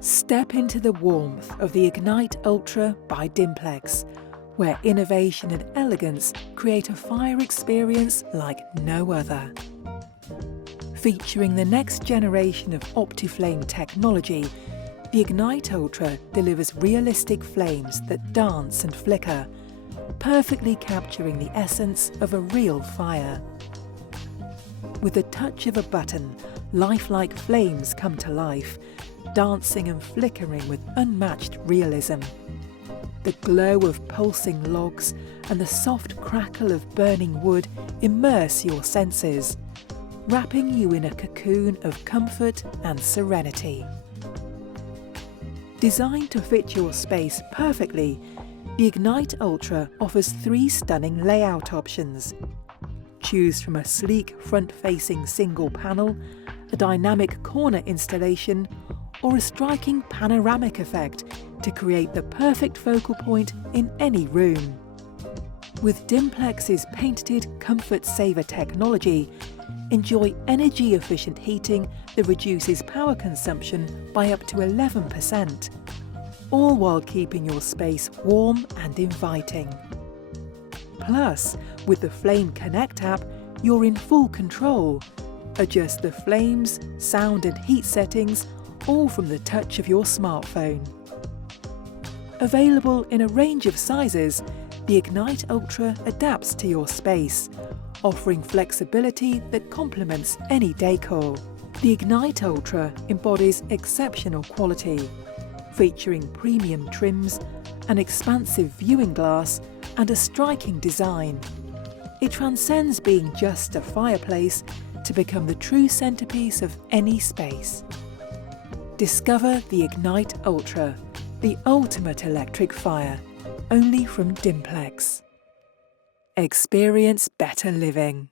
Step into the warmth of the Ignite Ultra by Dimplex, where innovation and elegance create a fire experience like no other. Featuring the next generation of OptiFlame technology, the Ignite Ultra delivers realistic flames that dance and flicker, perfectly capturing the essence of a real fire. With the touch of a button, lifelike flames come to life, dancing and flickering with unmatched realism. The glow of pulsing logs and the soft crackle of burning wood immerse your senses, wrapping you in a cocoon of comfort and serenity. Designed to fit your space perfectly, the Ignite Ultra offers 3 stunning layout options. Choose from a sleek front-facing single panel, a dynamic corner installation, or a striking panoramic effect to create the perfect focal point in any room. With Dimplex's patented Comfort Saver technology, enjoy energy-efficient heating that reduces power consumption by up to 11%, all while keeping your space warm and inviting. Plus, with the Flame Connect app, you're in full control. Adjust the flames, sound and heat settings, all from the touch of your smartphone. Available in a range of sizes, the Ignite Ultra adapts to your space, offering flexibility that complements any decor. The Ignite Ultra embodies exceptional quality, featuring premium trims, an expansive viewing glass, and a striking design. It transcends being just a fireplace to become the true centerpiece of any space. Discover the Ignite Ultra, the ultimate electric fire, only from Dimplex. Experience better living.